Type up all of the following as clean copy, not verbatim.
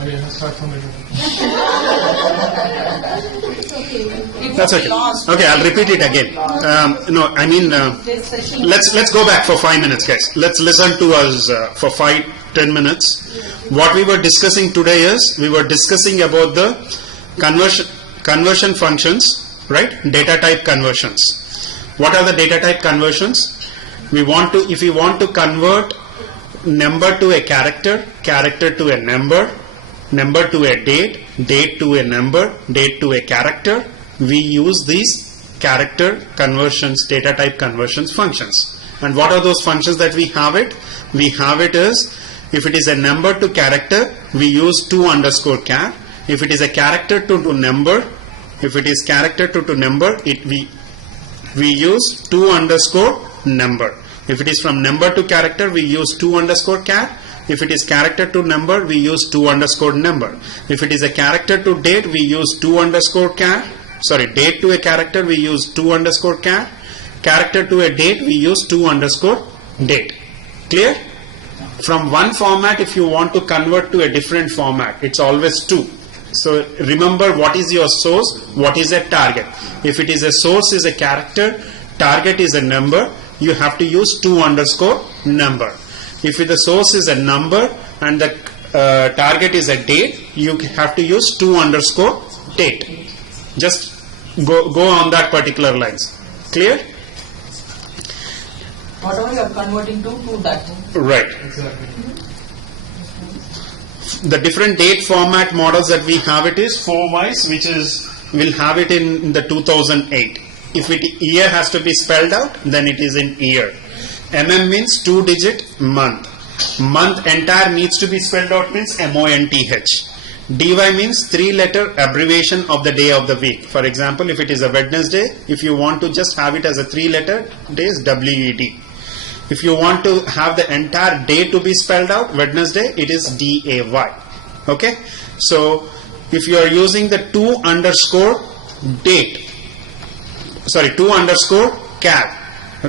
Sorry, I must start from again. That's okay. Okay, I'll repeat it again. No, I mean, let's go back for 5 minutes, guys. Let's listen to us for 5-10 minutes. What we were discussing today is we were discussing about the conversion functions, right? Data type conversions. What are the data type conversions? If we want to convert number to a character, character to a number, number to a date, date to a number, date to a character, we use these character conversions, data type conversions functions. And what are those functions that we have it? We have it as, if it is a number to character, we use to_char. If it is a character to number, if it is character to number, we use to_number. If it is from number to character, we use to_char. If it is character to number, we use to_number. If it is a character to date, we use to_char. Sorry, date to a character, we use to_char. Character to a date, we use to_date. Clear? From one format, if you want to convert to a different format, it's always two. So remember, what is your source, what is a target. If it is a source is a character, target is a number, you have to use to_number. If the source is a number and the target is a date, you have to use to_date. Just go on that particular lines. Clear? Whatever you are converting to that. Right. Exactly. The different date format models that we have it is 4WISE, which is, we'll have it in the 2008. If year has to be spelled out, then it is in year. Means 2-digit month. Month entire needs to be spelled out means MONTH. DY means 3-letter abbreviation of the day of the week. For example, if it is a Wednesday, if you want to just have it as a 3-letter days, WED. If you want to have the entire day to be spelled out, Wednesday, it is DAY. Okay? So, if you are using the to_char,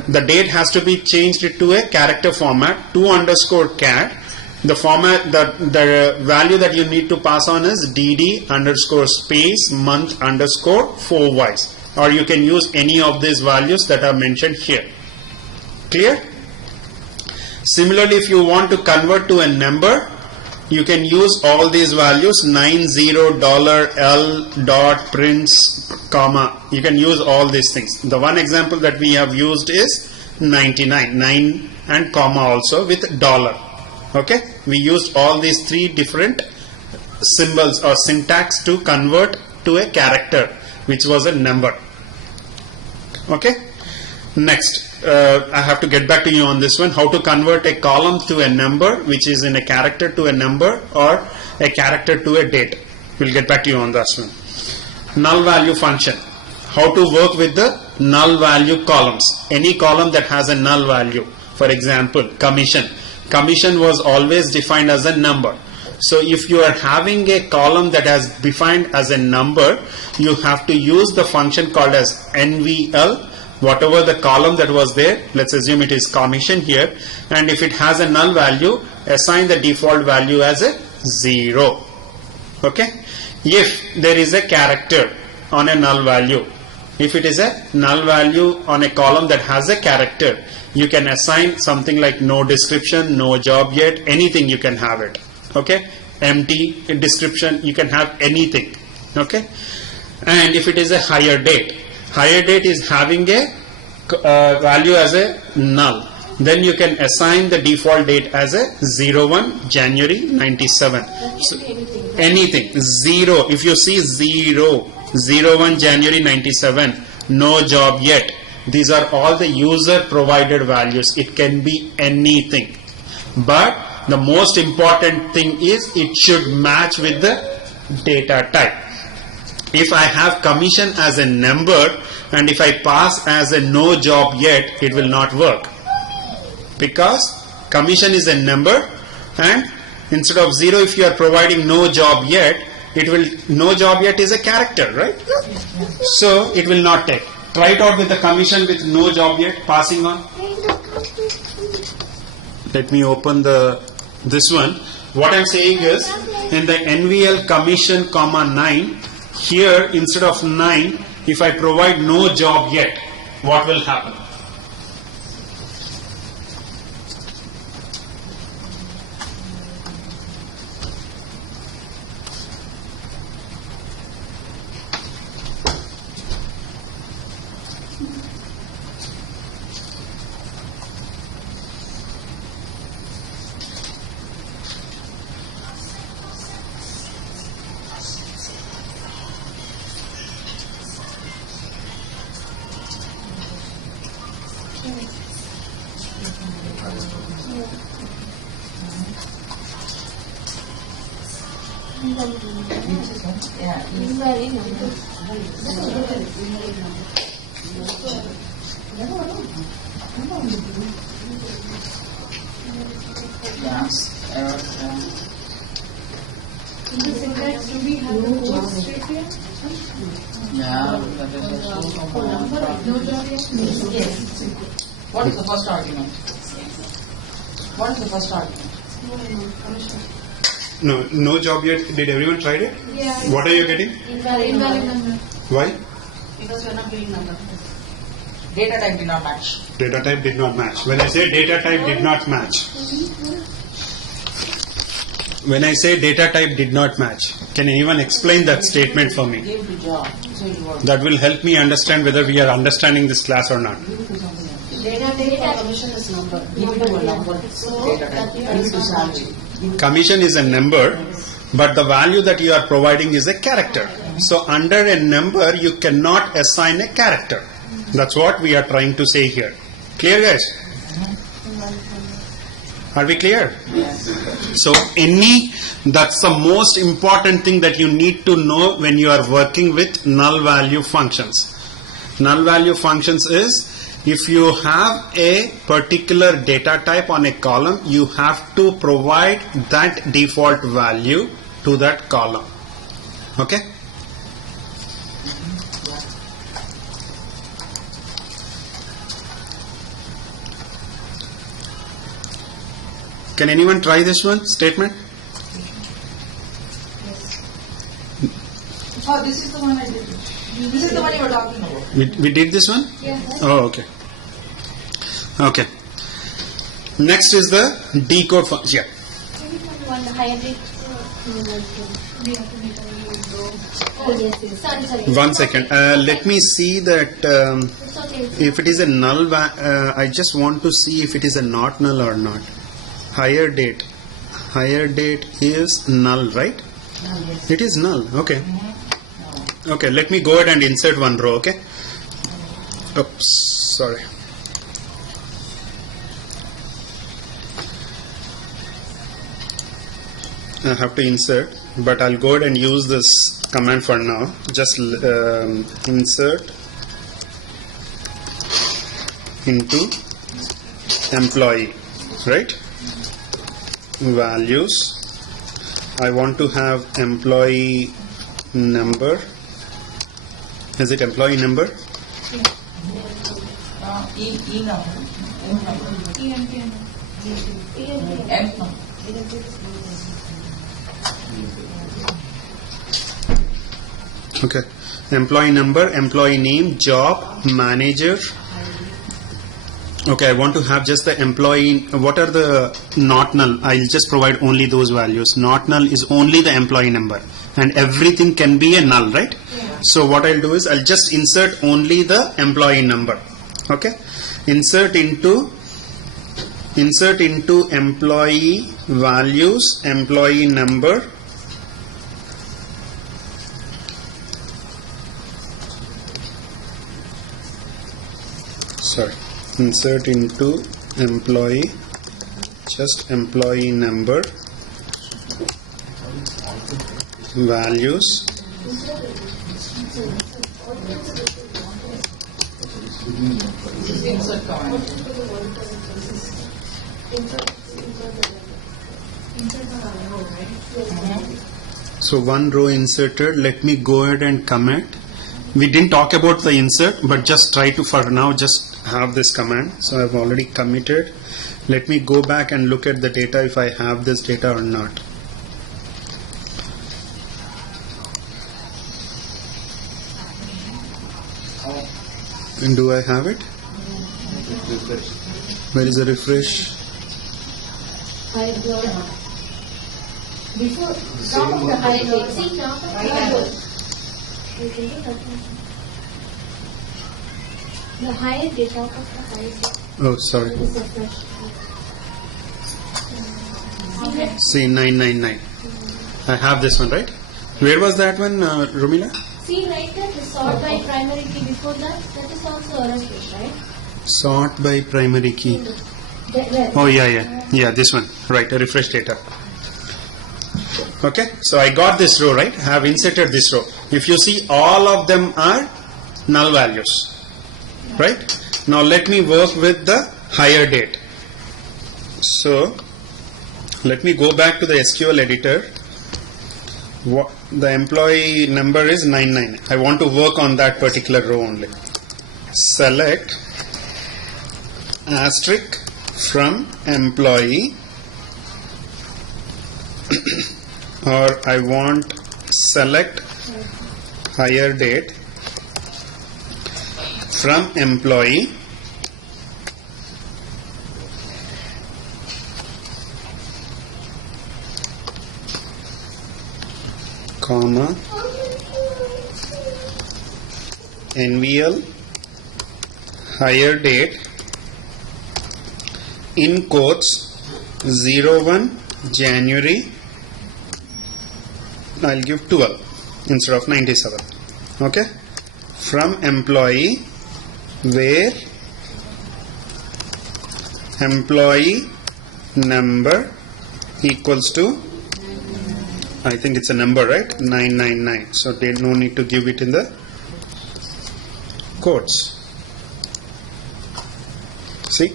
the date has to be changed to a character format, to_char. The format, the value that you need to pass on is DD_space month_4WISE. Or you can use any of these values that are mentioned here. Clear? Similarly, if you want to convert to a number, you can use all these values, $90$L.prints, comma. You can use all these things. The one example that we have used is 99, 9 and comma also with dollar. Okay? We used all these three different symbols or syntax to convert to a character, which was a number. Okay? Next. I have to get back to you on this one. How to convert a column to a number, which is in a character to a number, or a character to a date. We'll get back to you on this one. Null value function. How to work with the null value columns. Any column that has a null value. For example, commission. Commission was always defined as a number. So if you are having a column that has defined as a number, you have to use the function called as NVL. Whatever the column that was there, let's assume it is commission here, and if it has a null value, assign the default value as a 0. Okay? If there is a character on a null value, if it is a null value on a column that has a character, you can assign something like no description, no job yet, anything you can have it. Okay? Empty description, you can have anything. Okay? And if it is a higher date is having a value as a null, then you can assign the default date as a 01 January 97. So, anything 0. If you see 01 January 97, no job yet, these are all the user provided values. It can be anything, but the most important thing is it should match with the data type. If I have commission as a number and if I pass as a no job yet, it will not work, because commission is a number, and instead of 0, if you are providing no job yet, it will, no job yet is a character, right? So it will not take. Try it out with the commission with no job yet, passing on. Let me open this one. What I'm saying is, in the NVL commission, 9, here instead of 9, if I provide no job yet, what will happen? What is the first argument? What is the first argument? No job yet. Did everyone try it? Yeah. What are you getting? Invalid number. Why? Because you are not giving number. Data type did not match. Data type did not match. When I say data type did not match, when I say data type did not match, can anyone explain that statement for me? Give to job. So it works. That will help me understand whether we are understanding this class or not. Give to something else. Data type commission is number. Give it to a number. So Data that type. you Give it to understand. salary. Give it Commission is a number, but the value that you are providing is a character. So under a number, you cannot assign a character. That's what we are trying to say here. Clear, guys? Are we clear? So that's the most important thing that you need to know when you are working with null value functions. Null value functions is, if you have a particular data type on a column, you have to provide that default value to that column. Okay? Can anyone try this one statement? Oh, this is the one I did. This is the one you were talking about. We did this one? Yes. Oh, okay. Okay. Next is the decode function. Yeah. One higher rate. Oh, yes. Sorry. One second. Let me see that It's okay. if it is a null. I just want to see if it is a not null or not. Higher date. Higher date is null, right? It is null. Okay. Okay. Let me go ahead and insert one row. Okay. Oops. Sorry. I have to insert, but I'll go ahead and use this command for now. Just insert into employee, right? Values. I want to have employee number. Is it employee number? E number. M number. M number. Okay. Employee number, employee name, job, manager. Okay, I want to have just the employee. What are the not null? I'll just provide only those values. Not null is only the employee number, and everything can be a null, right? So what I'll do is I'll just insert only the employee number. Okay, insert into employee values, employee number. Sorry, insert into employee, just employee number, values, This is the insert command. so one row inserted. Let me go ahead and comment. We didn't talk about the insert, but just try to for now just have this command. So I've already committed. Let me go back and look at the data if I have this data or not. And do I have it? Where is the refresh? Before, top of the higher date. See, top of the higher date. You can do that one. The higher date, top of the higher date. Oh, sorry. Is the fresh. Okay. See, 999. I have this one, right? Where was that one, Rumila? See right there, the sort by primary key before that is also a refresh, right? Sort by primary key. There. Oh, yeah, this one. Right, a refresh data. Okay, so I got this row, right? I have inserted this row. If you see, all of them are null values, right? Now let me work with the higher date. So let me go back to the SQL editor. The employee number is 99. I want to work on that particular row only. Select asterisk from employee or I want select higher date from employee comma NVL higher date in quotes 01 January. I'll give 12 instead of 97. Okay, from employee where employee number equals to, I think it's a number, right? 999. So they no need to give it in the quotes. See,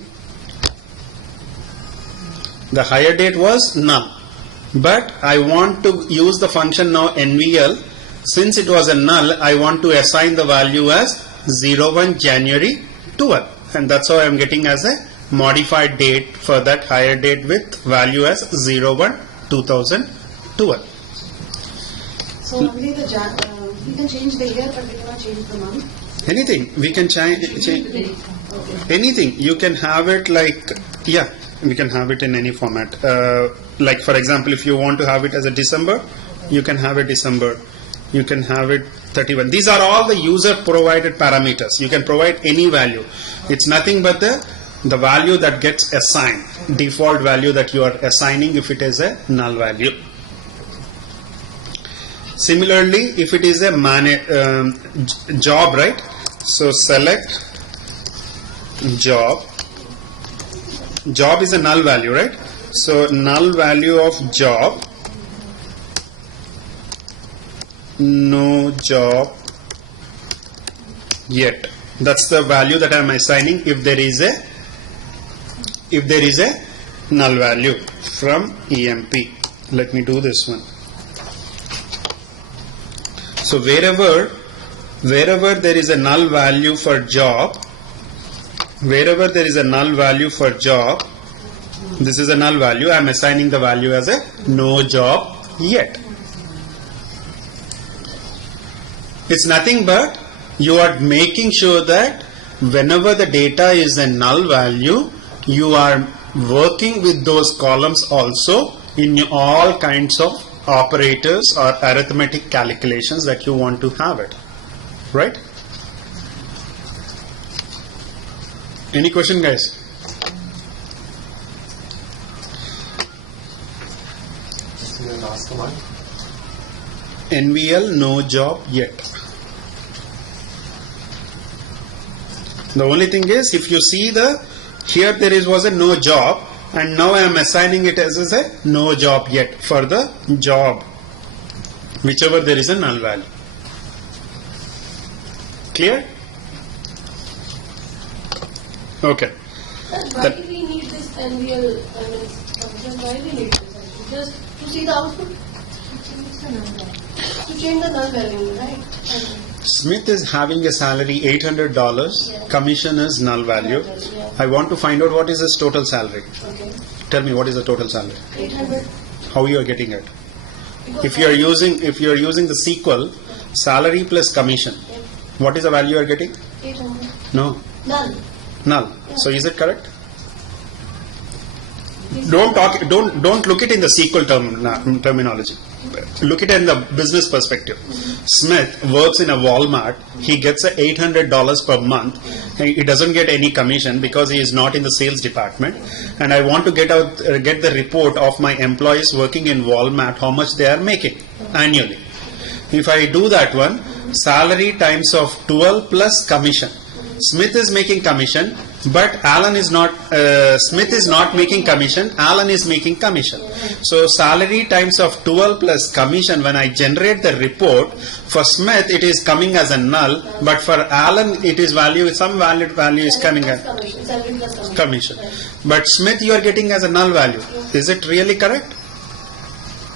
the higher date was null. But I want to use the function now NVL. Since it was a null, I want to assign the value as 01 January 12. And that's how I am getting as a modified date for that higher date with value as 01 2012. So only the we can change the year, but we cannot change the month. Anything. We can change. Anything. You can have it like, yeah, we can have it in any format. Like for example, if you want to have it as a December, you can have it December. You can have it 31. These are all the user provided parameters. You can provide any value. It's nothing but the value that gets assigned, default value that you are assigning if it is a null value. Similarly, if it is a job, right? So select job. Job is a null value, right? So null value of job, no job yet. That's the value that I am assigning if there is a null value from EMP. Let me do this one. So wherever there is a null value for job, wherever there is a null value for job, this is a null value, I am assigning the value as a no job yet. It's nothing but you are making sure that whenever the data is a null value, you are working with those columns also in all kinds of operators or arithmetic calculations that you want to have it. Right? Any question, guys? Just the last one. NVL no job yet. The only thing is, if you see here there was a no job, and now I am assigning it as a no job yet for the job, whichever there is a null value. Clear? Okay. Why do we need this NVL function? Why do we need this function? Just to see the output? To change the null value, right? Smith is having a salary $800, Yeah. commission is null value. Yeah. I want to find out what is his total salary. Okay. Tell me what is the total salary. 800. How you are getting it? Because If you are using the sequel, salary plus commission, Yeah. what is the value you are getting? 800. No, None. null. So is it correct? Don't look it in the sequel terminology. Look it in the business perspective. Smith works in a Walmart. He gets a $800 per month. He doesn't get any commission because he is not in the sales department. And I want to get the report of my employees working in Walmart, how much they are making annually. If I do that one, salary times of 12 plus commission. Smith is making commission, but Smith is not making commission, Alan is making commission. So salary times of 12 plus commission, when I generate the report, for Smith it is coming as a null, but for Alan it is some value is coming as Commission. Salary plus commission. Right. But Smith you are getting as a null value. Is it really correct?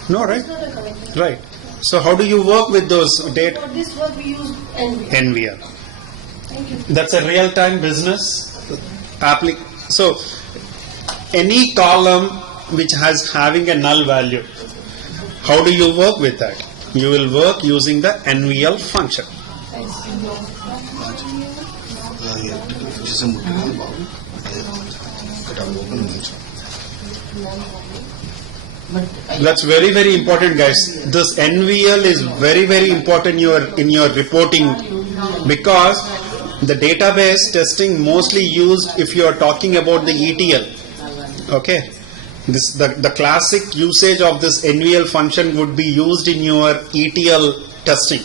No, right? It's not a correct. Right. So how do you work with those data? For this work we use NV. NVR. Thank you. That's a real-time business So any column which has having a null value, how do you work with that? You will work using the NVL function. But That's very, very important, guys. This NVL is very, very important in your reporting, because the database testing mostly used if you are talking about the ETL. Okay, the classic usage of this NVL function would be used in your ETL testing.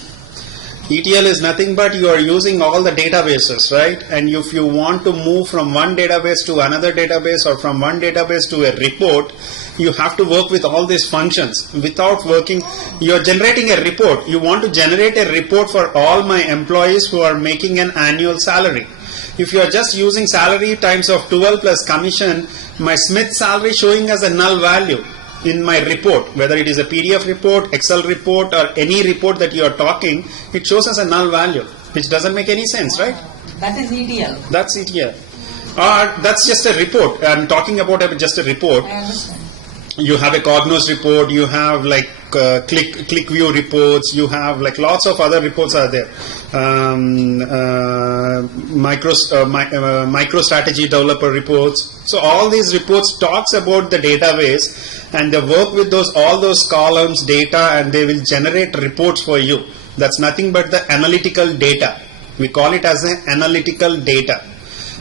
ETL is nothing but you are using all the databases, right? And if you want to move from one database to another database or from one database to a report, you have to work with all these functions. Without working, you are generating a report. You want to generate a report for all my employees who are making an annual salary. If you are just using salary times of 12 plus commission, my Smith salary showing as a null value in my report, whether it is a PDF report, Excel report, or any report that you are talking, it shows as a null value, which doesn't make any sense, right? that is ETL. That's it here. Or that's just a report. I'm talking about just a report. I understand. You have a Cognos report, you have like ClickView reports, you have like lots of other reports are there. MicroStrategy developer reports. So all these reports talks about the database, and they work with all those columns, data, and they will generate reports for you. That's nothing but the analytical data. We call it as an analytical data.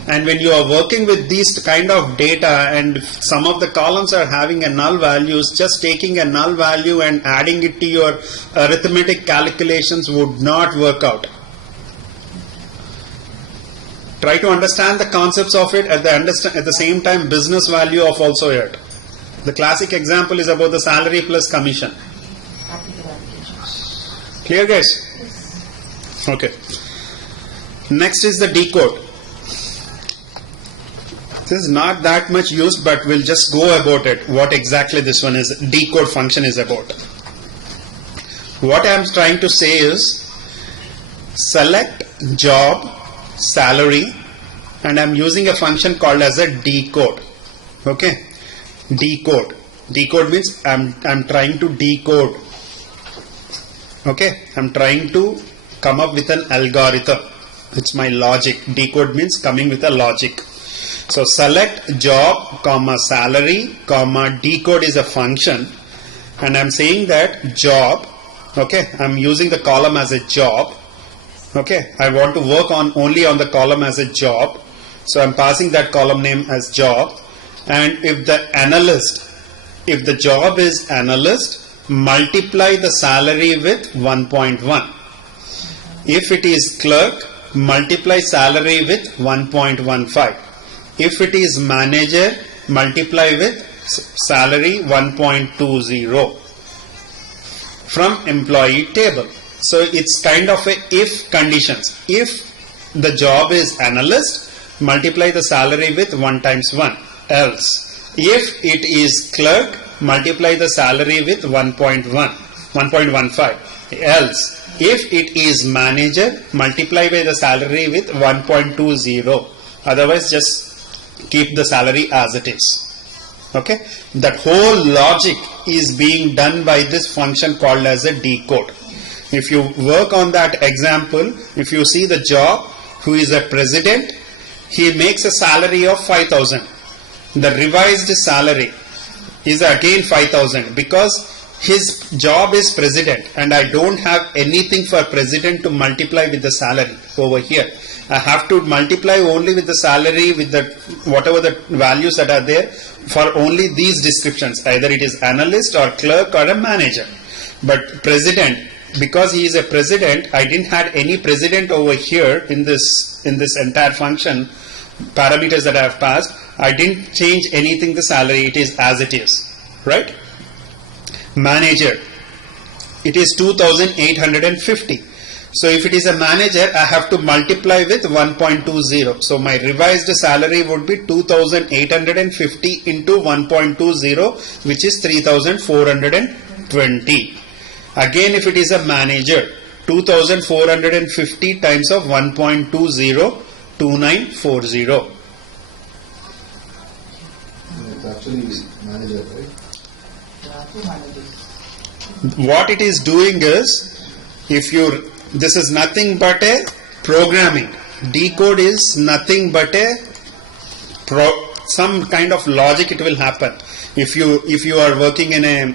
And when you are working with these kind of data and some of the columns are having a null values, just taking a null value and adding it to your arithmetic calculations would not work out. Try to understand the concepts of it at the same time business value of also it. The classic example is about the salary plus commission. Practical applications. Clear, guys? Okay. Next is the decode. This is not that much used, but we'll just go about it. What exactly this one is, decode function is about. What I'm trying to say is, select job, salary, and I'm using a function called as a decode. Okay, decode. Decode means I'm trying to decode. Okay, I'm trying to come up with an algorithm. It's my logic. Decode means coming with a logic. So select job, comma salary, comma decode is a function, and I'm saying that job. Okay, I'm using the column as a job. Okay, I want to work only on the column as a job, so I'm passing that column name as job. And if the job is analyst, multiply the salary with 1.1. If it is clerk, multiply salary with 1.15. If it is manager, multiply with salary 1.20 from employee table. So it's kind of a if conditions. If the job is analyst, multiply the salary with 1 times 1. Else, if it is clerk, multiply the salary with 1.15. Else, If it is manager, multiply by the salary with 1.20. Otherwise, just keep the salary as it is. Okay? That whole logic is being done by this function called as a decode. If you work on that example, if you see the job, who is a president, he makes a salary of 5,000. The revised salary is again 5,000 because his job is president and I don't have anything for president to multiply with the salary over here. I have to multiply only with the salary with the whatever the values that are there for only these descriptions. Either it is analyst or clerk or a manager. But president, because he is a president, I didn't have any president over here in this entire function parameters that I have passed. I didn't change anything the salary, it is as it is. Right? Manager, it is 2,850. So if it is a manager, I have to multiply with 1.20. So my revised salary would be 2,850 into 1.20, which is 3,420. Again, if it is a manager, 2,450 times of 1.20, 2940. It's actually manager, right? Two managers. What it is doing is, this is nothing but a programming. Decode is nothing but some kind of logic it will happen. If you are working in a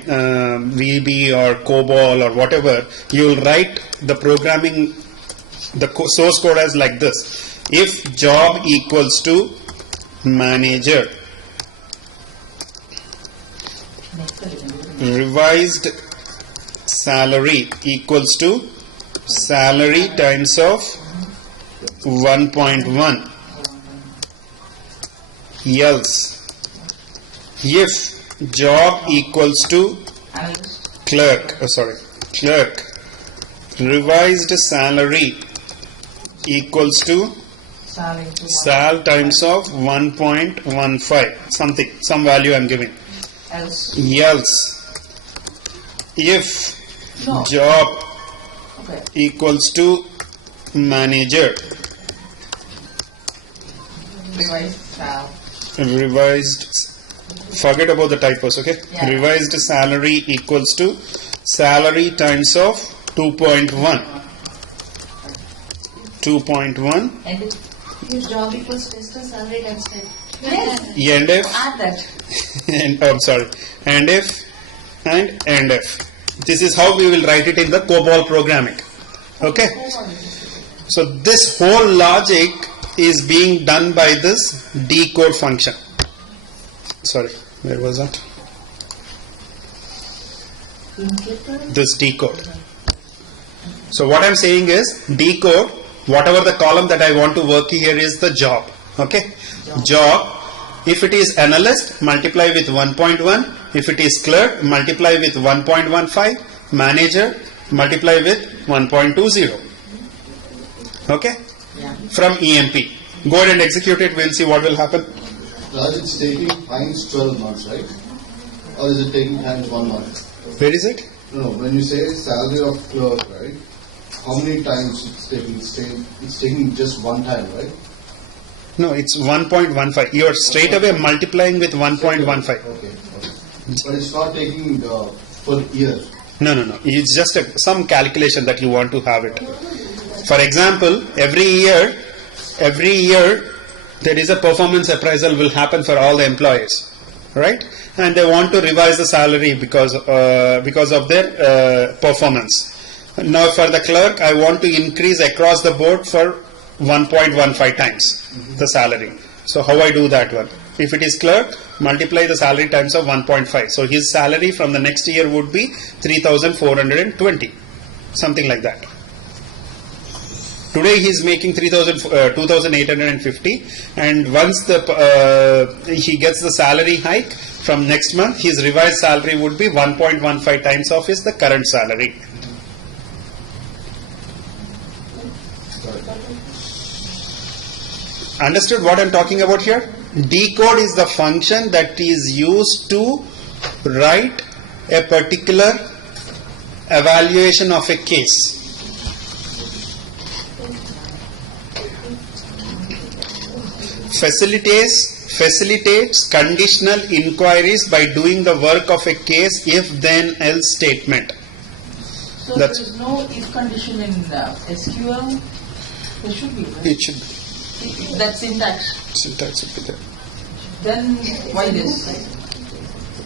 VB or COBOL or whatever, you will write the programming, the source code as like this. If job equals to manager, revised salary equals to salary times of 1.1. Else, if job equals to clerk, revised salary equals to sal times of 1.15, some value I am giving. Else, if job equals to manager, revised, forget about the typos, okay? Yeah. Revised salary equals to salary times of 2.1. And if job equals test and salary times 10. Yes. And if, add that. and if. This is how we will write it in the COBOL programming. Okay? So this whole logic is being done by this decode function. Sorry, where was that? This decode. So what I am saying is decode, whatever the column that I want to work here is the job. Okay? Job. If it is analyst, multiply with 1.1. If it is clerk, multiply with 1.15. Manager, multiply with 1.20. Okay? Yeah. From EMP. Go ahead and execute it. We'll see what will happen. Raj, it's taking times 12 months, right? Or is it taking times 1 month? Where is it? No, when you say salary of clerk, right? How many times it's taking? It's taking just one time, right? No, it's 1.15. You are straight away multiplying with 1.15. Okay. But it's not taking per year. No. It's just some calculation that you want to have it. For example, every year there is a performance appraisal will happen for all the employees, right? And they want to revise the salary because of their performance. Now for the clerk, I want to increase across the board for 1.15 times the salary. So how I do that one? If it is clerk, multiply the salary times of 1.5. So his salary from the next year would be 3,420, something like that. Today he is making 2,850, and once he gets the salary hike from next month, his revised salary would be 1.15 times of the current salary. Understood what I am talking about here? Decode is the function that is used to write a particular evaluation of a case. facilitates conditional inquiries by doing the work of a case if then else statement. So That's- there is no if condition in SQL? There should be, right? It should That syntax. syntax should be there. Then why this?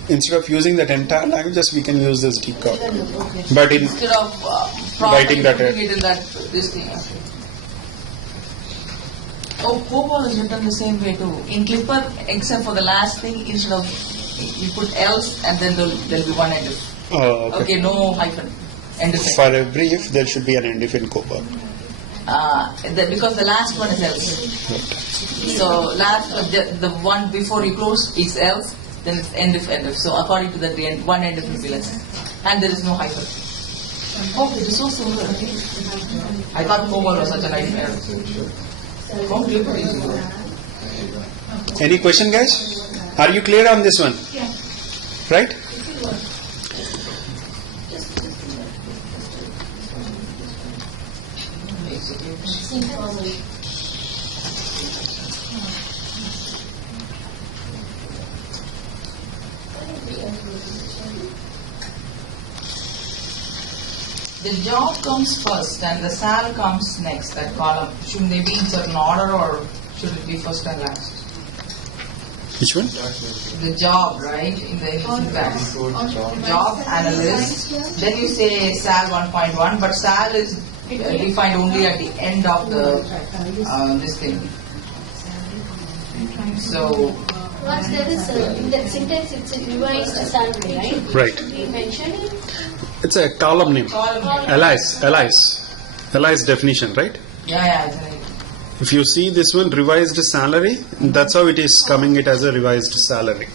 Instead of using that entire language, just we can use this decode. But in Instead of Writing that, putting it in that this thing. Okay. Oh, COBOL is written the same way too. In Clipper, except for the last thing, instead of you put else and then there'll be one end if. oh, okay. Okay, no hyphen. End if. For every if, there should be an end if in COBOL. Because the last one is else. So the one before you close is else, then it's end if. So according to that, the end, one end if will be less, and there is no hyphen. Oh, it is so similar. I thought COBOL was such a nightmare. From Clipper is good. Any question, guys? Are you clear on this one? Yeah. Right? The job comes first and the sal comes next, that column. Should they be in certain order or should it be first and last? Which one? The job, right, in the syntax. Job, analyst. Then you say sal 1.1, but sal is defined only at the end of the this thing. So, Once there is in that syntax, it's a revised salary, right? Right. We mentioned it. It's a column name. column. Alias definition, right? Yeah, it's If you see this one, revised salary, that's how it is coming it as a revised salary.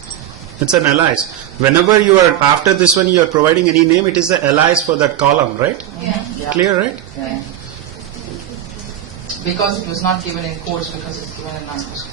It's an alias. Whenever you are, after this one, you are providing any name, it is an alias for that column, right? yeah. Clear, right? Yeah. Because it was not given in quotes, because it's given in non-quotes.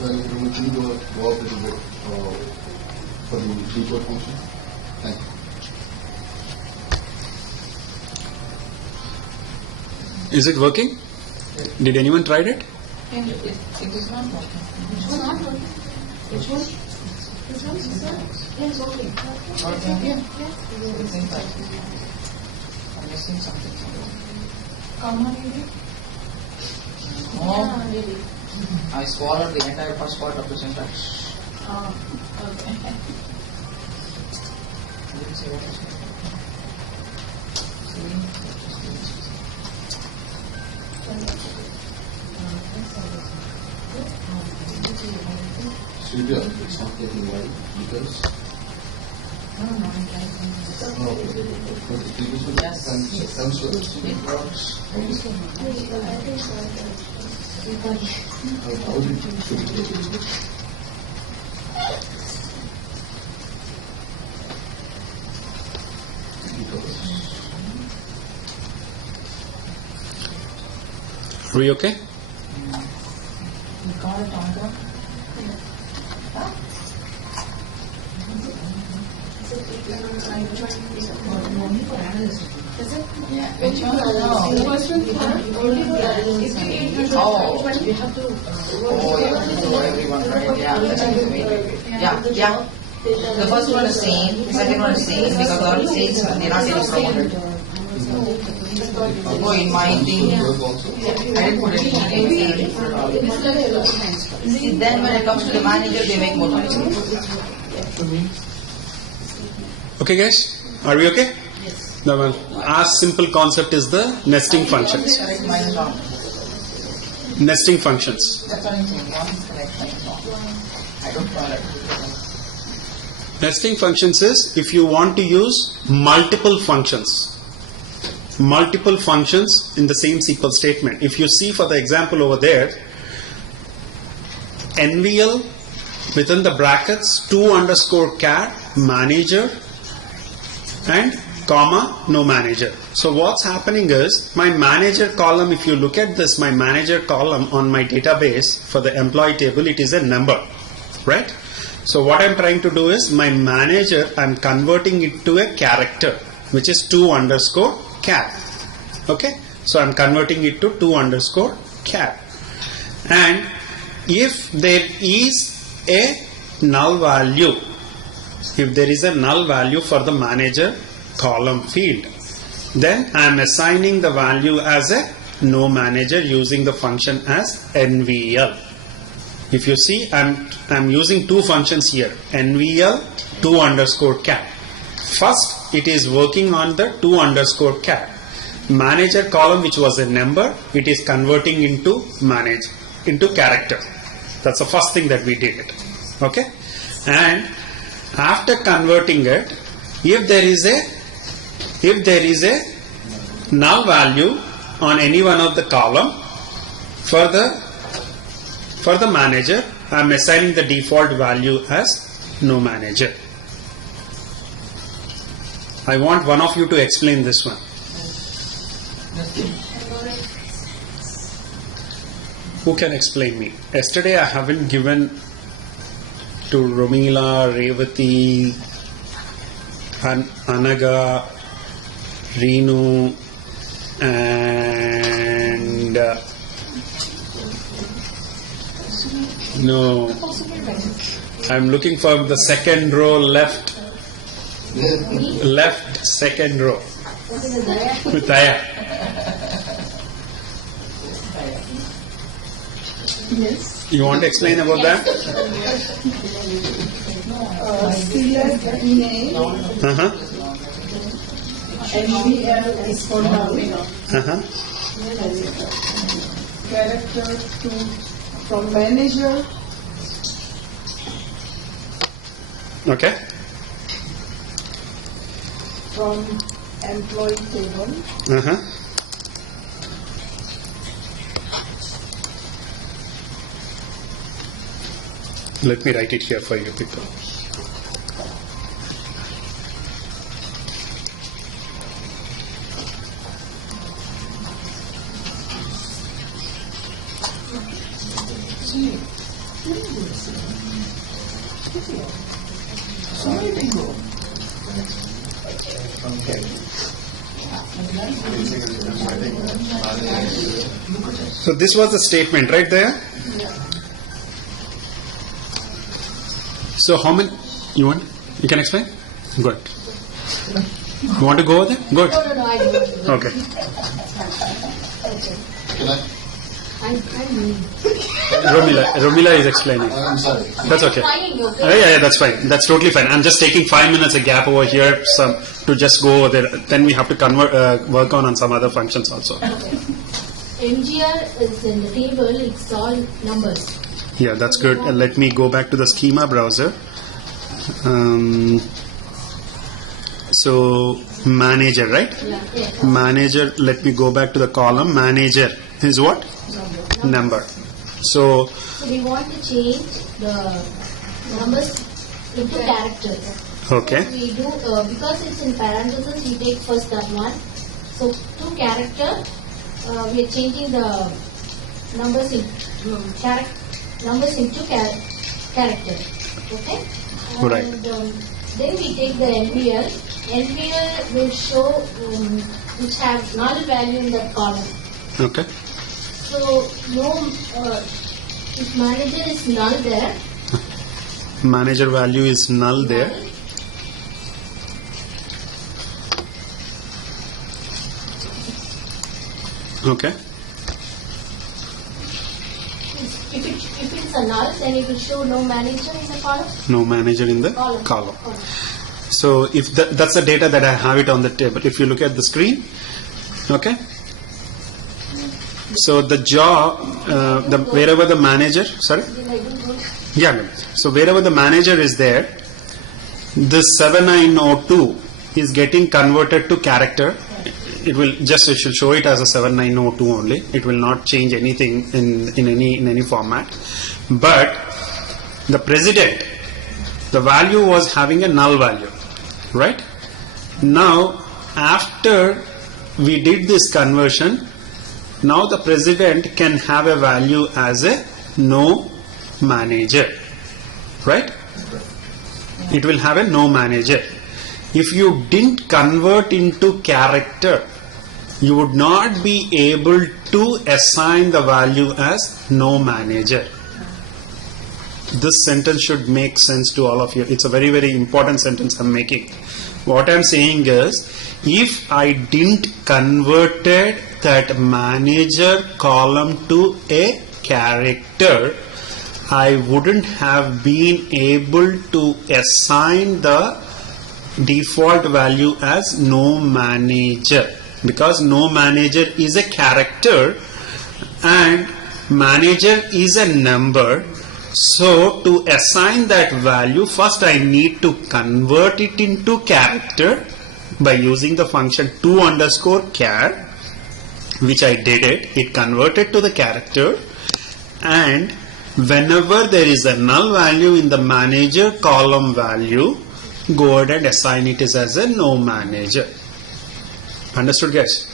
Can you go up a little bit for the decode function? Thank you. Is it working? Did anyone tried it? It is not working. It's not working. Which one? This one? This one? Yeah, it's working. Working? Yeah. It seems like I'm missing something. No, Really. I swallowed the entire first part of the syntax. Oh, okay. I didn't say what was Sylvia, it's not getting right because. No, but the previous one Yes. comes with. it works. How did you Are we okay? You got it, Tonka? Yeah, which one? No. The first one, only for Oh. we have to. Oh, you have to do everyone, right? Yeah, that's right. Yeah. The first one is same, the second one is same, because all saints, they're not getting promoted. Oh, in my thing, work also? I didn't put any names, I didn't put it all. See, then when it comes to the manager, they make more money. Okay, guys? Are we okay? Yes. The one as simple concept is the nesting functions. Correct, mine is wrong. Nesting functions. That's what I'm saying, one is correct, mine is wrong. I don't follow it. Nesting functions is if you want to use multiple functions in the same SQL statement. If you see for the example over there, NVL within the brackets 2 underscore cat manager and comma no manager. So what's happening is my manager column, if you look at this, my manager column on my database for the employee table, it is a number, right? So what I'm trying to do is my manager, I'm converting it to a character, which is 2 underscore cat. Okay, so I'm converting it to 2 underscore cat. And if there is a null value, if there is a null value for the manager column field, then I am assigning the value as a no manager using the function as NVL. If you see, I'm using two functions here, NVL 2 underscore cat. First, it is working on the 2 underscore cat. Manager column, which was a number, it is converting into character. That's the first thing that we did. Okay, and after converting it, if there is a null value on any one of the column for the manager, I am assigning the default value as no manager. I want one of you to explain this one. Who can explain me? Yesterday I haven't given to Romila, Revati, Anaga, Reenu, and no, I'm looking for the second row left second row with Daya. Yes. You want to explain about that? Select name, Uh-huh. NVL is for null, Uh-huh. character to from manager, Okay. from employee table, Uh-huh. Let me write it here for you people. So this was the statement right there. So how many you want? You can explain? Good. You want to go over there? Good. No, I don't. Okay. Can I? Romila is explaining. I'm sorry. That's okay. Trying, okay? Yeah, that's fine. That's totally fine. I'm just taking 5 minutes a gap over here to just go over there. Then we have to work on some other functions also. MGR is in the table, it's all numbers. Yeah, that's good. Let me go back to the schema browser. So manager, right? Yeah. Manager, let me go back to the column. Manager is what? Number. So So we want to change the numbers into characters. okay. So we do, because it's in parentheses, we take first that one. So to character, we are changing the numbers into character. Okay? Right. And then we take the NVL. NVL will show which have null value in that column. Okay. So if manager is null there, Manager value is null there. Okay. if it's a null, then it will show no manager in the column. No manager in the column. So if that's the data that I have it on the table. If you look at the screen, okay. So the job, wherever the manager, sorry, yeah. No. So wherever the manager is there, this 7902 is getting converted to character It will just, it should show it as a 7902 only. It will not change anything in any format. But the president, the value was having a null value, right? Now, after we did this conversion, now the president can have a value as a no manager, right? It will have a no manager. If you didn't convert into character, you would not be able to assign the value as no manager. This sentence should make sense to all of you. It's a very, very important sentence I'm making. What I'm saying is, if I didn't converted that manager column to a character, I wouldn't have been able to assign the default value as no manager, because no manager is a character and manager is a number. So to assign that value, first I need to convert it into character by using the function to_char, which I did it converted to the character, and whenever there is a null value in the manager column value, go ahead and assign it as a no manager. Understood, guys?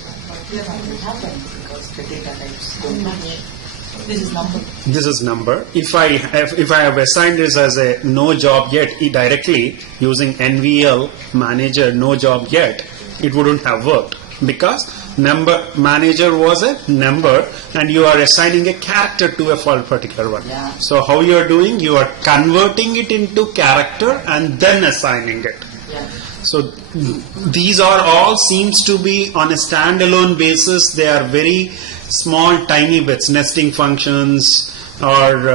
Here nothing happened because the data types don't match. This is number. This is number. If I have assigned this as a no job yet directly using NVL manager no job yet, it wouldn't have worked, because number manager was a number and you are assigning a character to a particular one. Yeah. So how you are doing? You are converting it into character and then assigning it. Yeah. So these are all seems to be on a standalone basis. They are very small tiny bits, nesting functions or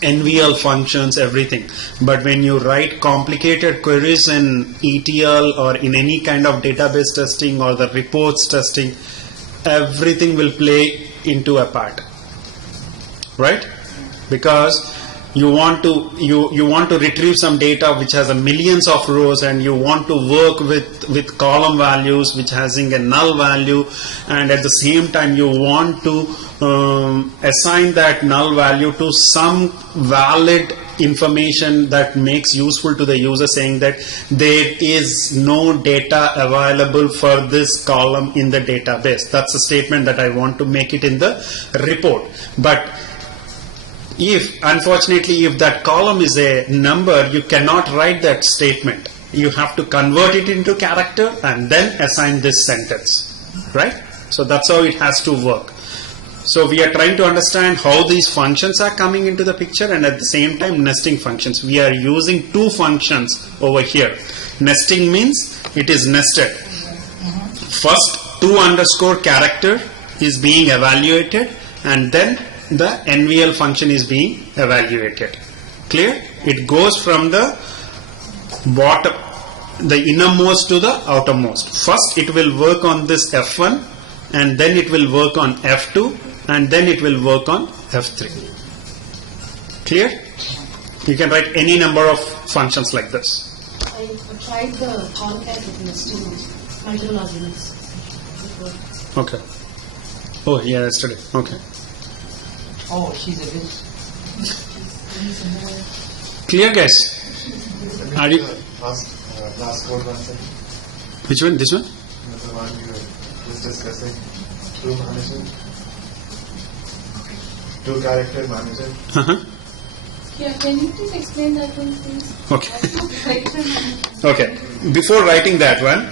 NVL functions, everything. But when you write complicated queries in ETL or in any kind of database testing or the reports testing, everything will play into a part, right? Because you want to retrieve some data which has a millions of rows, and you want to work with column values which having a null value, and at the same time you want to assign that null value to some valid information that makes useful to the user, saying that there is no data available for this column in the database. That's a statement that I want to make it in the report. But unfortunately, if that column is a number, you cannot write that statement. You have to convert it into character and then assign this sentence, right? So that's how it has to work. So we are trying to understand how these functions are coming into the picture, and at the same time nesting functions. We are using two functions over here. Nesting means it is nested. First to_character is being evaluated, and then the NVL function is being evaluated. Clear? It goes from the bottom, the innermost to the outermost. First it will work on this F1, and then it will work on F2, and then it will work on F3. Clear? You can write any number of functions like this. I tried the concat with nesting multiple arguments. It worked. Okay. Oh, yeah, yesterday. Okay. Oh, she's a bitch. Clear, guys? Are you? Last code one second. Which one? This one? The one you were just discussing. To manager. To character manager. Uh-huh. Yeah, can you please explain that one, please? Okay. Okay. Before writing that one,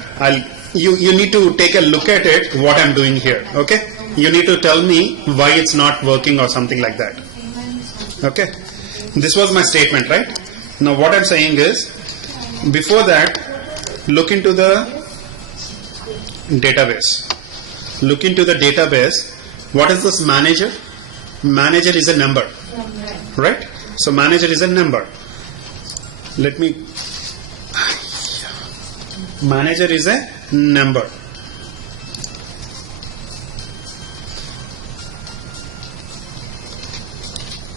you need to take a look at it, what I'm doing here. Okay? You need to tell me why it's not working or something like that. Okay? This was my statement, right? Now what I'm saying is, before that, look into the database. Look into the database. What is this manager? Manager is a number. Right? So manager is a number. Manager is a number.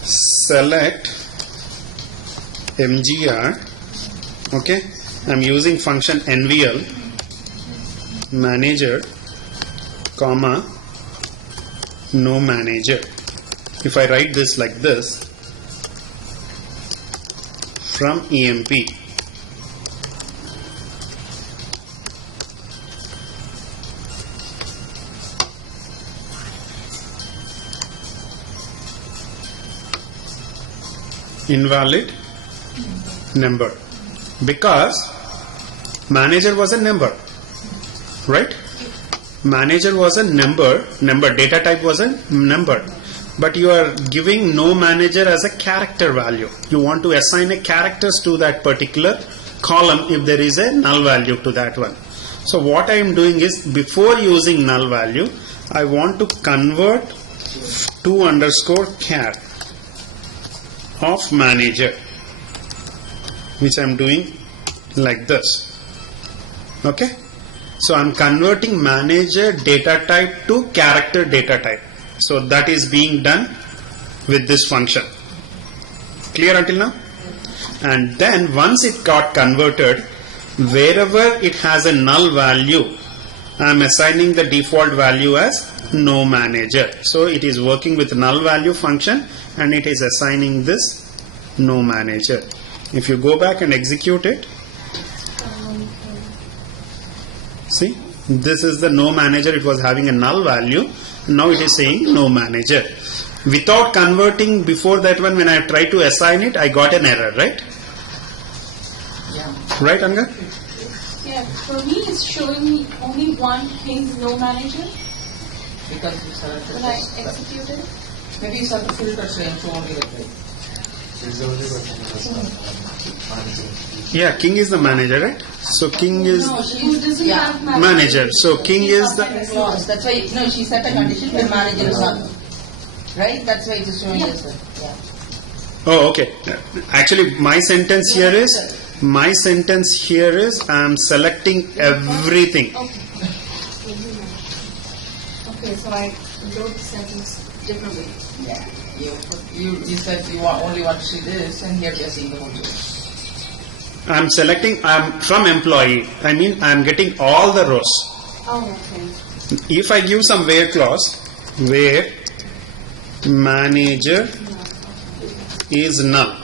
Select MGR. Okay, I'm using function NVL. manager, comma, no manager. If I write this like this, from EMP, invalid number, because manager was a number, right? Manager was a number, data type was a number, but you are giving no manager as a character value. You want to assign a characters to that particular column if there is a null value to that one. So what I am doing is, before using null value, I want to convert to_char of manager, which I am doing like this. Okay? So I am converting manager data type to character data type. So that is being done with this function. Clear until now? And then once it got converted, wherever it has a null value, I am assigning the default value as no manager. So it is working with null value function and it is assigning this no manager. If you go back and execute it, see, this is the no manager. It was having a null value. Now it is saying no manager. Without converting before that one, when I tried to assign it, I got an error, right? Yeah. Right, Anga? Yeah, for me it's showing me only one case no manager Because you selected when I this. execute it. Maybe you set the filter and show only like that. Yeah, king is the manager, right? So king is No, she doesn't Yeah. have manager. So king is the Clause. That's why, no, she set a condition when manager is not. Right? That's why it is showing us that. Yeah. Oh, okay. Actually, my sentence here is I am selecting everything. Okay, so I wrote the sentence differently. Yeah. You said you want, only want to see this, and here we are seeing the whole thing. I'm selecting. I'm from employee. I mean, I'm getting all the rows. Oh, okay. If I give some where clause, where manager is null.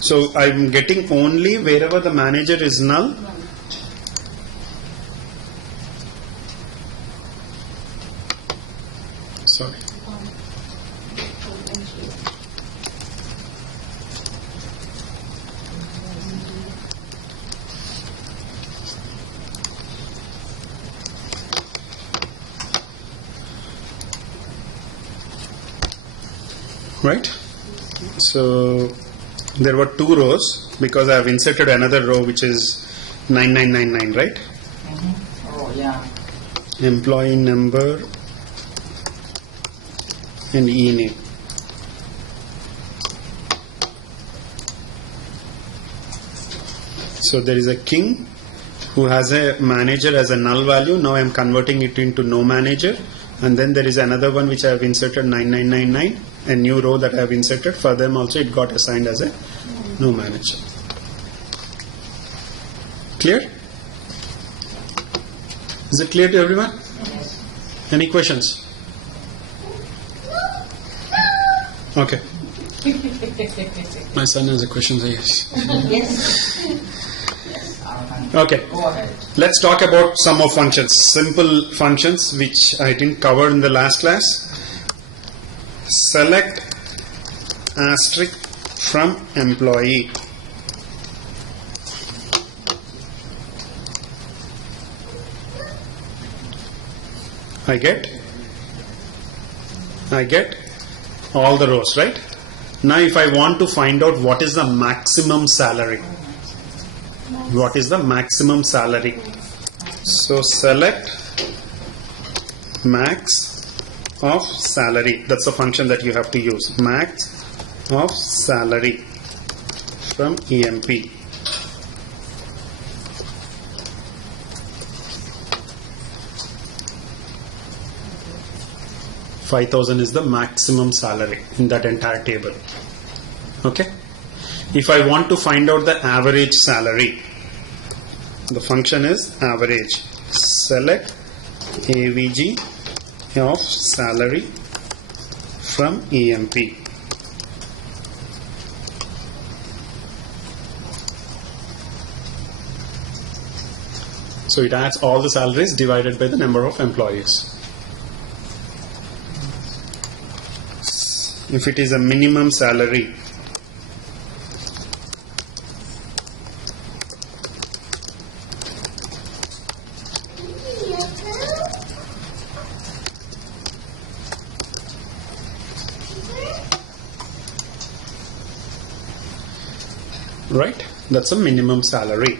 So I'm getting only wherever the manager is null. Sorry. Right? So there were two rows because I have inserted another row which is 9999, right? Oh, yeah. Employee number and e-name. So there is a king who has a manager as a null value. Now I am converting it into no manager. And then there is another one which I have inserted 9999, a new row that I have inserted. For them also it got assigned as a no manager. Clear? Is it clear to everyone? Any questions? Okay. My son has a question, so yes. Yes. Okay. Go ahead. Let's talk about some of functions, simple functions which I didn't cover in the last class. Select asterisk from employee. I get all the rows, right? Now if I want to find out what is the maximum salary, what is the maximum salary? So select max of salary. That's the function that you have to use. Max of salary from EMP. $5,000 is the maximum salary in that entire table. Okay. If I want to find out the average salary, The function is average. Select AVG of salary from EMP. So it adds all the salaries divided by the number of employees. If it is a minimum salary, right? That's a minimum salary.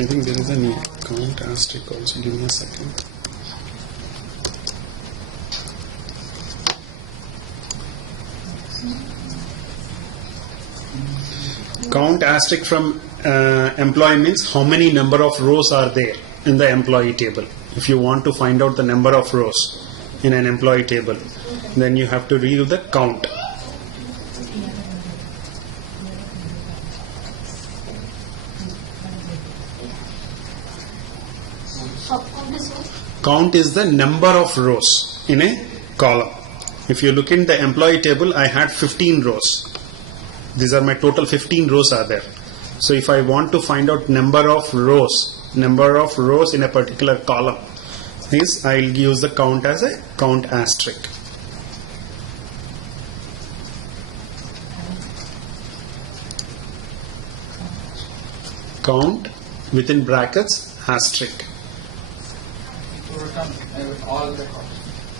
I think there is a count asterisk also. Give me a second. Count asterisk from employee means how many number of rows are there in the employee table. If you want to find out the number of rows in an employee table, then you have to read the count. Count is the number of rows in a column. If you look in the employee table, I had 15 rows. These are my total 15 rows are there. So if I want to find out number of rows in a particular column, is I'll use the count as a count asterisk. Count within brackets asterisk. To return all records.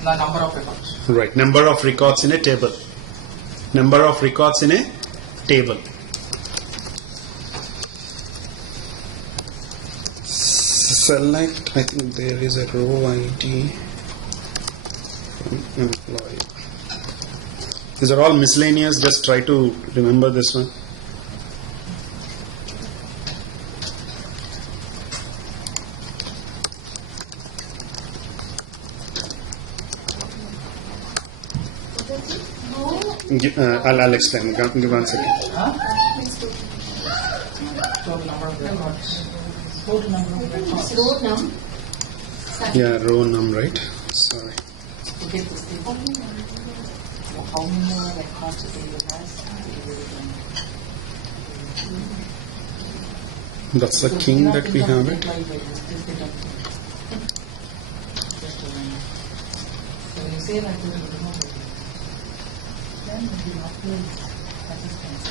The number of records. Right, number of records in a table. Number of records in a table. Select, I think there is a row ID from employee. These are all miscellaneous, just try to remember this one. I'll explain. Give 1 second. Total number of records. Total number of records. Row num. Yeah, row num, right? Sorry. To get this table, how many more records the table has? That's the king that we have it. So when you say that you will remove it, then you will upload assistance.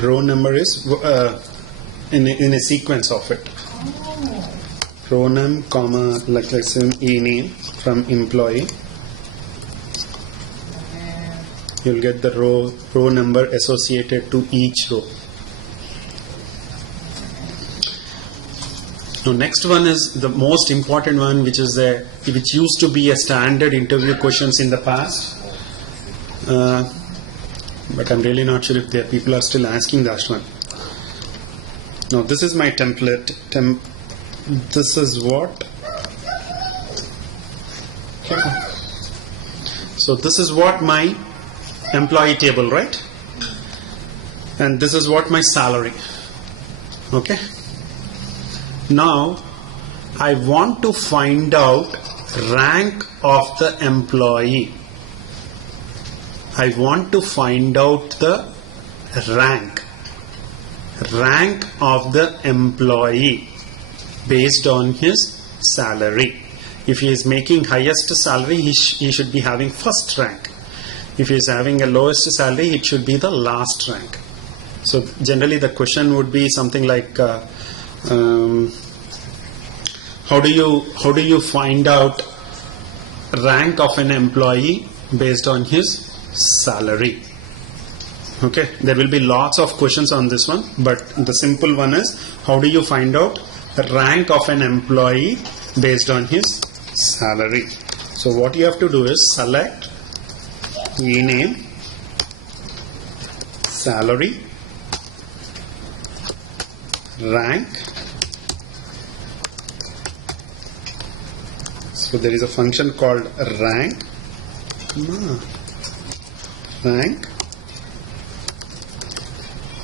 Row number is in a sequence of it. Row num, comma, like let's say e name from employee. You'll get the row number associated to each row. Now next one is the most important one, which used to be a standard interview questions in the past. But I'm really not sure if people are still asking that one. Now this is my template. This is what. So this is what my employee table, right? And this is what my salary. Okay. Now I want to find out rank of the employee. I want to find out the rank of the employee based on his salary. If he is making highest salary, he should be having first rank. If he is having a lowest salary, it should be the last rank. So generally the question would be something like how do you find out rank of an employee based on his salary? Okay, there will be lots of questions on this one, but the simple one is, how do you find out the rank of an employee based on his salary? So what you have to do is select rename salary rank. So there is a function called rank. Rank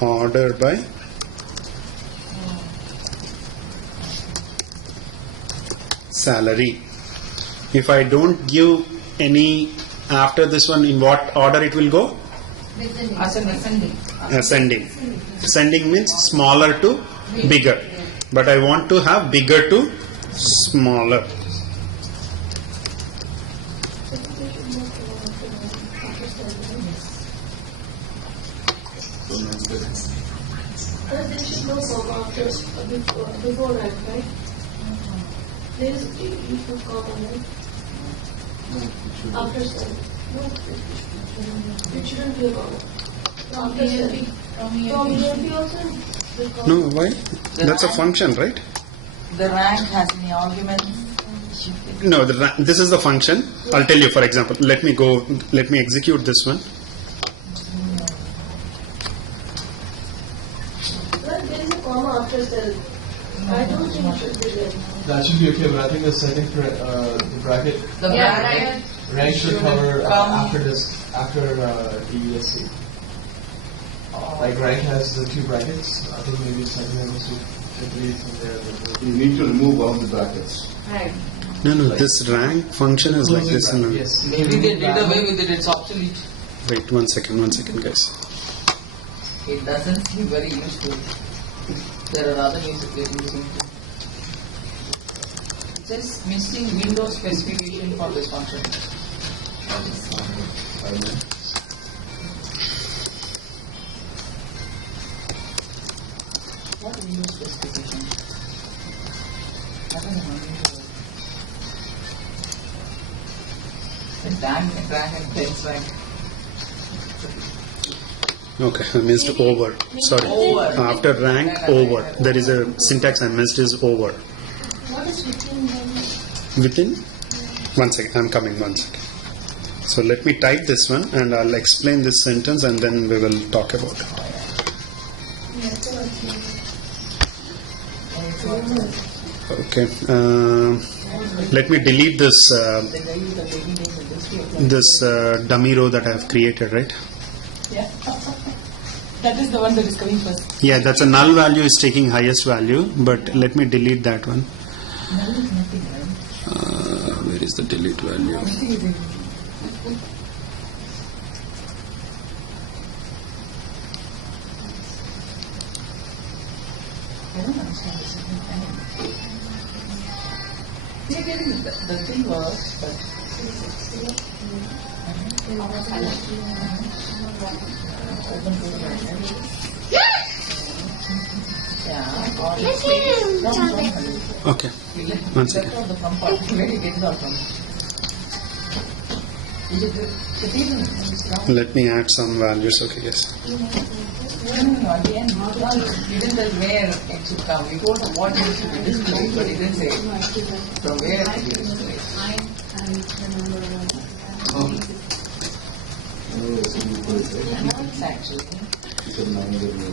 order by salary. If I don't give any after this one, in what order it will go? Ascending. Ascending. Ascending means smaller to bigger. But I want to have bigger to smaller. There should no comma after, before that, right? There is no comma, right? After cell. No. It shouldn't be a comma. After cell. From ELP also? the comma. No, why? That's a function, right? The rank has any argument? No, this is the function. I'll tell you, for example, let me execute this one. Well, there is a comma after cell. I don't think it should be there. That should be okay, but I think the second the bracket The Yeah, bracket rank should cover come- after ESC. Like rank has the two brackets. I think maybe second and two read from there. You need to remove all the brackets. Right. No, this rank function is like this. No. Yes. Maybe they did away with it, it's obsolete. Wait, one second, guys. It doesn't seem very useful. There are other ways of getting using it. It says missing Windows specification for this function. What Windows specification? I don't know. Rank and text rank. Okay, I missed over. Sorry. Over. After rank, over. There is a syntax I missed is over. What is within them? Within? 1 second, I'm coming, 1 second. So let me type this one and I'll explain this sentence and then we will talk about it. Okay. Let me delete this dummy row that I have created, right? Yeah. That is the one that is coming first. Yeah, that's a null value is taking highest value, but let me delete that one. Where is the delete value? I don't understand this. The thing was that Okay, 1 second. Let me add some values. Okay, yes. No, at the end, you didn't tell where it should come. You told them what it should be displayed, but it didn't say from where it should be displayed. It's actually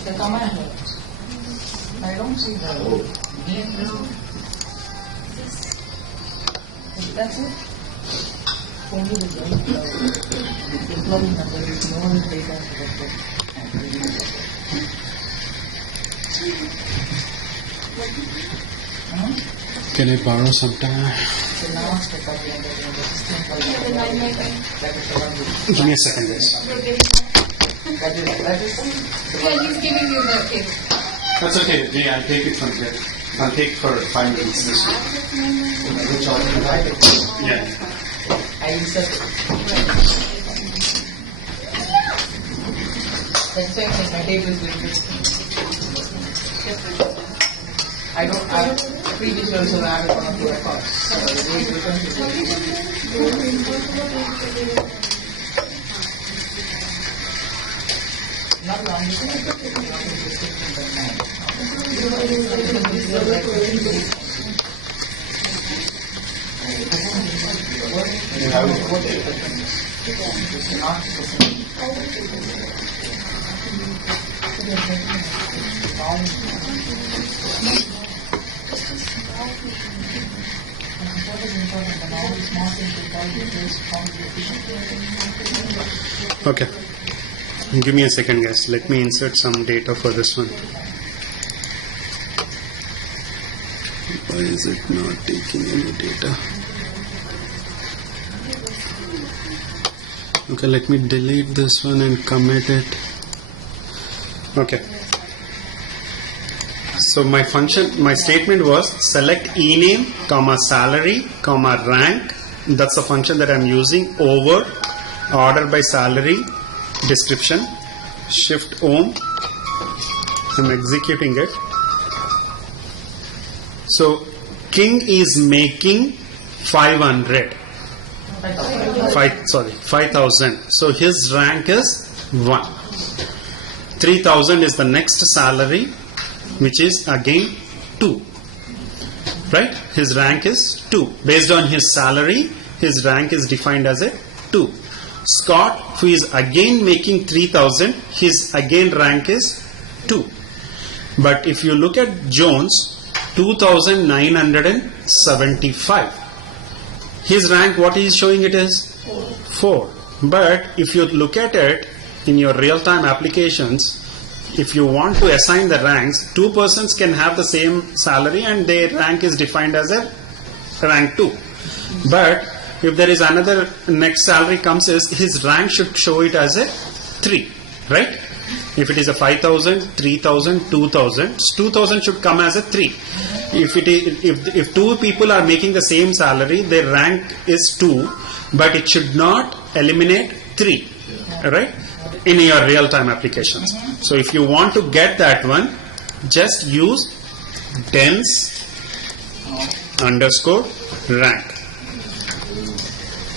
the command. I don't see the That's it. Only the login number is no data. Can I borrow some time? Give me a second, guys. He's giving you the cake. That's okay, Jay. I'll take it from here. I'll take for 5 minutes. This one. Yeah. I insert it. That's why my table is little bit. I previously also added one of the records. So the way it becomes Okay. Give me a second, guys. Let me insert some data for this one. Why is it not taking any data? Okay, let me delete this one and commit it. Okay. So my statement was select ename, comma salary, comma rank. That's the function that I'm using over order by salary description. Shift home. I'm executing it. So King is making 500. 5,000. So his rank is 1. 3,000 is the next salary, which is again 2. Right? His rank is 2. Based on his salary, his rank is defined as a 2. Scott, who is again making 3,000, his again rank is 2. But if you look at Jones, 2,975. His rank, what he is showing it is 4. But if you look at it in your real-time applications, if you want to assign the ranks, 2 persons can have the same salary and their rank is defined as a rank 2. But if there is another next salary comes, his rank should show it as a 3, right? If it is a 5,000, 3,000, 2,000, 2,000 should come as a 3. If 2 people are making the same salary, their rank is 2, but it should not eliminate 3, right? In your real-time applications. So if you want to get that one, just use dense underscore rank.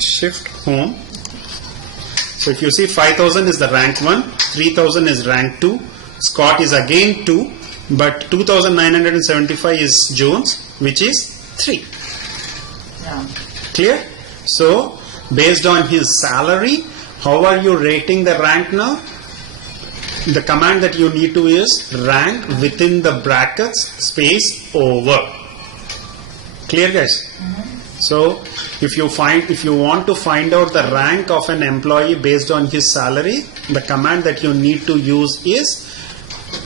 Shift home. So if you see 5,000 is the rank 1, 3,000 is rank 2, Scott is again 2, but 2,975 is Jones, which is 3. Yeah. Clear? So based on his salary, how are you rating the rank now? The command that you need to is rank within the brackets space over. Clear, guys? So if you want to find out the rank of an employee based on his salary, the command that you need to use is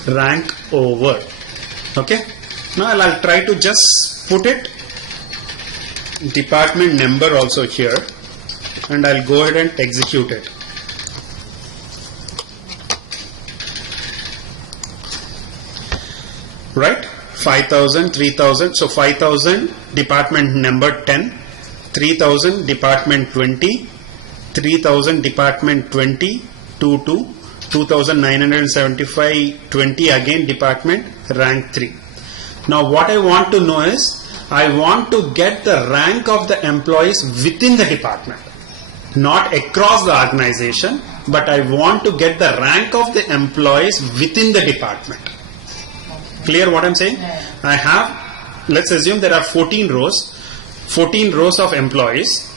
rank over. Okay? Now I'll try to just put it department number also here, and I'll go ahead and execute it. Right? 5,000, 3,000. So 5,000 department number 10, 3,000 department 20, 3,000 department 20, 22, 2,975 20 again department rank 3. Now what I want to know is I want to get the rank of the employees within the department, not across the organization, but I want to get the rank of the employees within the department. Clear what I'm saying? I have, let's assume there are 14 rows of employees.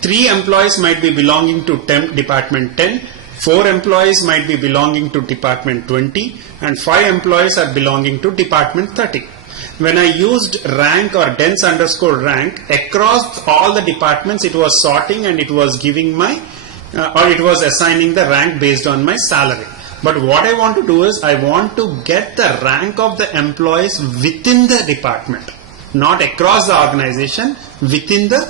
3 employees might be belonging to department 10, 4 employees might be belonging to department 20, and 5 employees are belonging to department 30. When I used rank or dense underscore rank across all the departments, it was sorting and it was giving my or it was assigning the rank based on my salary. But what I want to do is I want to get the rank of the employees within the department, not across the organization, within the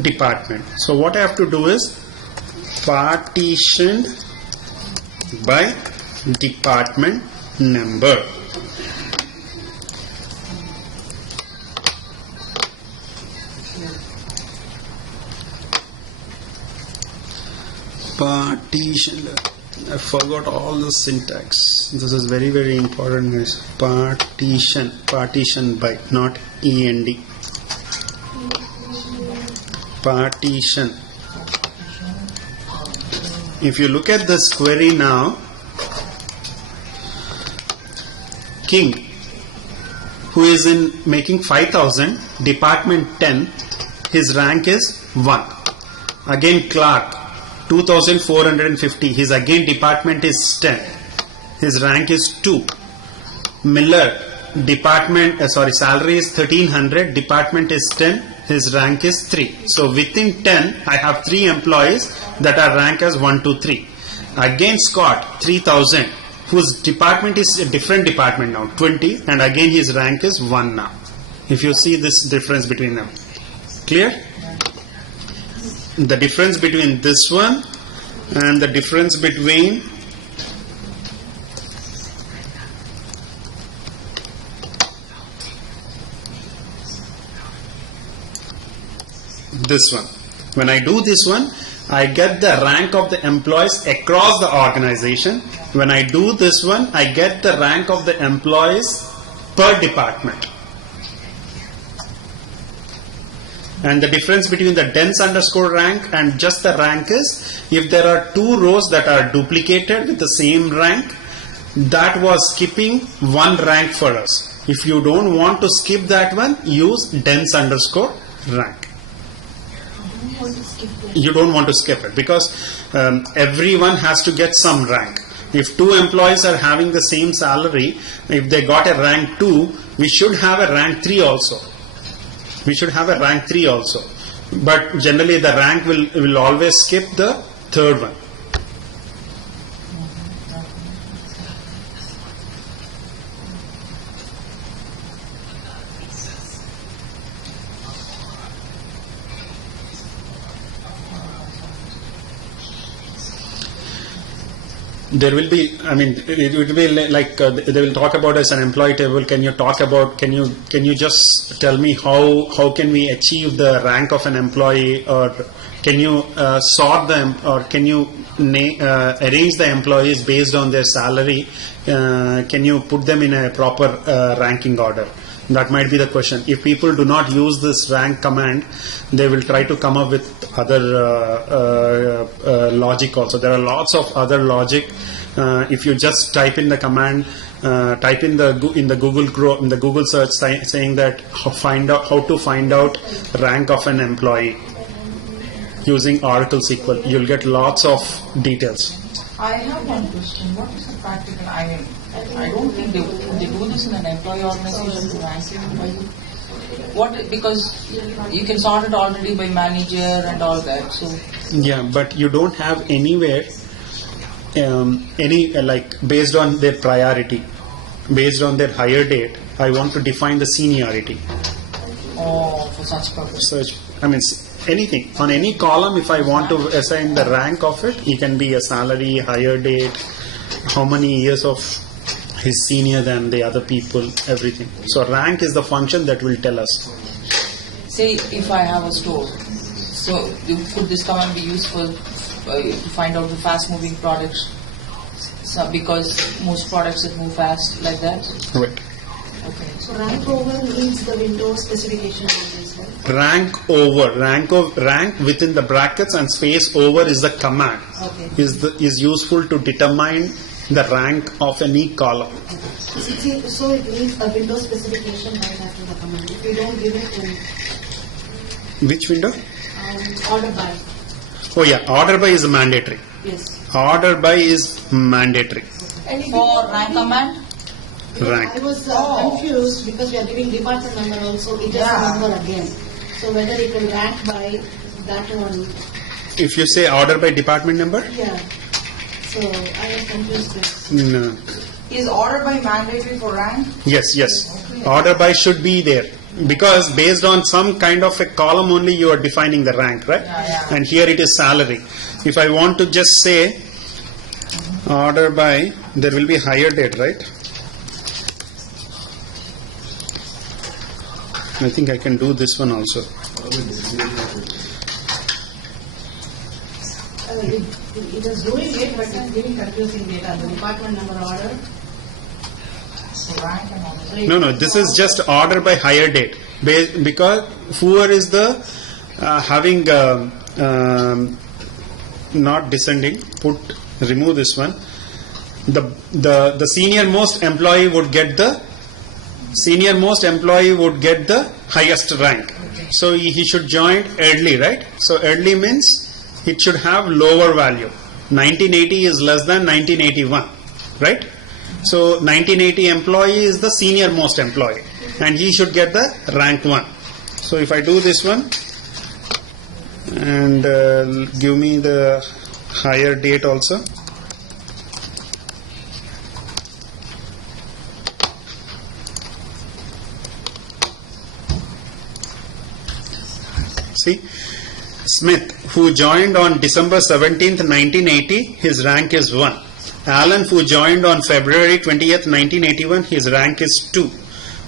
department. So what I have to do is partition by department number. Partition. I forgot all the syntax. This is very, very important, guys. Partition by, not END. Partition. If you look at this query now, King, who is in making 5,000, department 10, his rank is 1. Again Clark, 2,450, his again department is 10, his rank is 2. Miller, department, salary is 1,300, department is 10, his rank is 3. So within 10, I have 3 employees that are ranked as 1, 2, 3. Again Scott, 3,000, whose department is a different department now, 20, and again his rank is 1 now. If you see this difference between them. Clear? The difference between this one and the difference between this one. When I do this one, I get the rank of the employees across the organization. When I do this one, I get the rank of the employees per department. And the difference between the dense underscore rank and just the rank is, if there are 2 rows that are duplicated with the same rank, that was skipping 1 rank for us. If you don't want to skip that one, use dense underscore rank. You don't want to skip it because everyone has to get some rank. If 2 employees are having the same salary, if they got a rank 2, we should have a rank 3 also. We should have a rank 3 also. But generally the rank will always skip the third one. There will be, it will be like they will talk about as an employee table. Can you talk about, can you just tell me how can we achieve the rank of an employee, or can you sort them, or can you arrange the employees based on their salary? Can you put them in a proper ranking order? That might be the question. If people do not use this rank command, they will try to come up with other logic also. There are lots of other logic. If you just type in the command, type in the Google Chrome, in the Google search saying that how to find out rank of an employee using Oracle SQL, you'll get lots of details. I have one question. What is the practical? I don't think they do this in an employee organization to rank employee. What, because you can sort it already by manager and all that. So yeah, but you don't have anywhere like based on their priority, based on their hire date. I want to define the seniority. Oh, for such purpose. Anything on any column. If I want to assign the rank of it, it can be a salary, hire date, how many years of he's senior than the other people, everything. So rank is the function that will tell us. Say if I have a store, so could this command be useful to find out the fast moving products? So because most products that move fast like that. Right. Okay. So rank over means the window specification is right? Rank within the brackets and space over is the command. Okay. Is useful to determine the rank of any column. So it means a window specification right after the command. If we don't give it, then Which window? order by. Oh yeah, order by is mandatory. Yes. Order by is mandatory. For rank command? Rank. I was confused because we are giving department number also. It is a number again. So whether it will rank by that one. If you say order by department number? Yeah. So I am confused there. No. Is order by mandatory for rank? Yes. Order by should be there. Because based on some kind of a column only you are defining the rank, right? Yeah. And here it is salary. If I want to just say order by, there will be higher date, right? I think I can do this one also. It is doing it, but it's giving confusing data. The department number order. So rank and order. No, this is just order by hire date. Because whoever is the having not descending, remove this one. the senior most employee would get the highest rank. So he should join early, right? So early means it should have lower value. 1980 is less than 1981, right? So 1980 employee is the senior most employee, and he should get the rank 1. So if I do this one and give me the higher date also. See, Smith, who joined on December 17th, 1980, his rank is 1. Allen, who joined on February 20th, 1981, his rank is 2.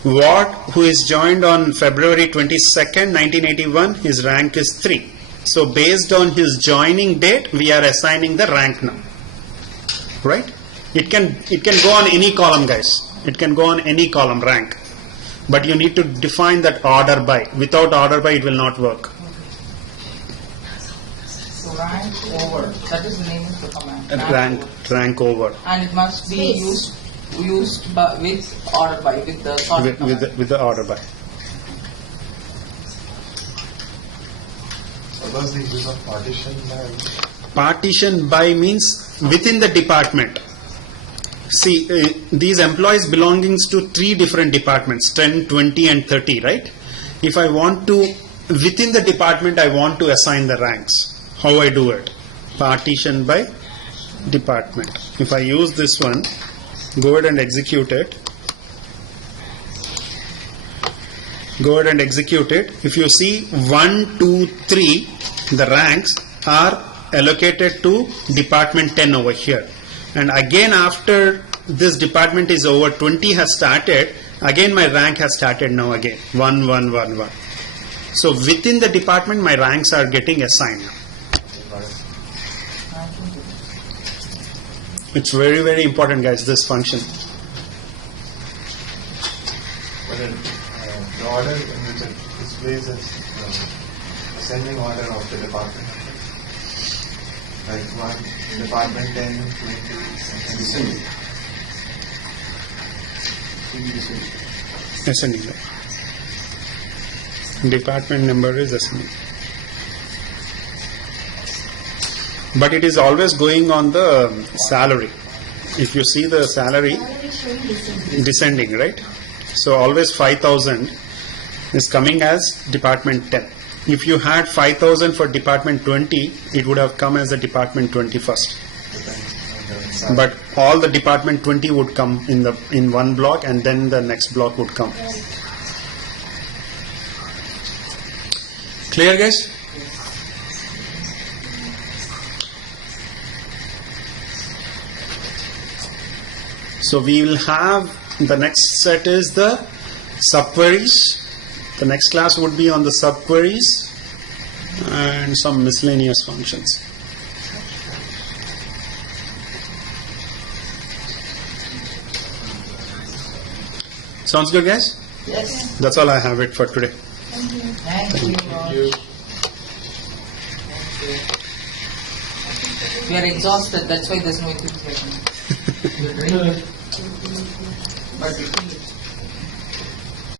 Watt, who is joined on February 22nd, 1981, his rank is 3. So based on his joining date, we are assigning the rank now. Right? It can go on any column, guys. It can go on any column, rank. But you need to define that order by. Without order by, it will not work. So rank over. That is the name of the command. Rank over. And it must be used by, with order by, with the sort With the order by. So what's the use of partition by? Partition by means within the department. See, these employees belongings to 3 different departments, 10, 20 and 30, right? If I want to, within the department, I want to assign the ranks. How I do it? Partition by department. If I use this one, go ahead and execute it. Go ahead and execute it. If you see 1, 2, 3, the ranks are allocated to department 10 over here. And again, after this department is over, 20 has started, again my rank has started now again. 1, 1, 1, 1. So within the department, my ranks are getting assigned now. It's very, very important, guys, this function. But the order in which it displays is ascending order of the department. Like 1, department 10, 20, and descending. Ascending. Department number is ascending. But it is always going on the salary. If you see the salary descending, right? So always 5,000 is coming as department 10. If you had 5,000 for department 20, it would have come as a department 20 first. But all the department 20 would come in one block, and then the next block would come. Clear, guys? So we will have, the next set is the subqueries. The next class would be on the subqueries and some miscellaneous functions. Sounds good, guys? Yes. That's all I have it for today. Thank you. We are exhausted, that's why there's no enthusiasm. But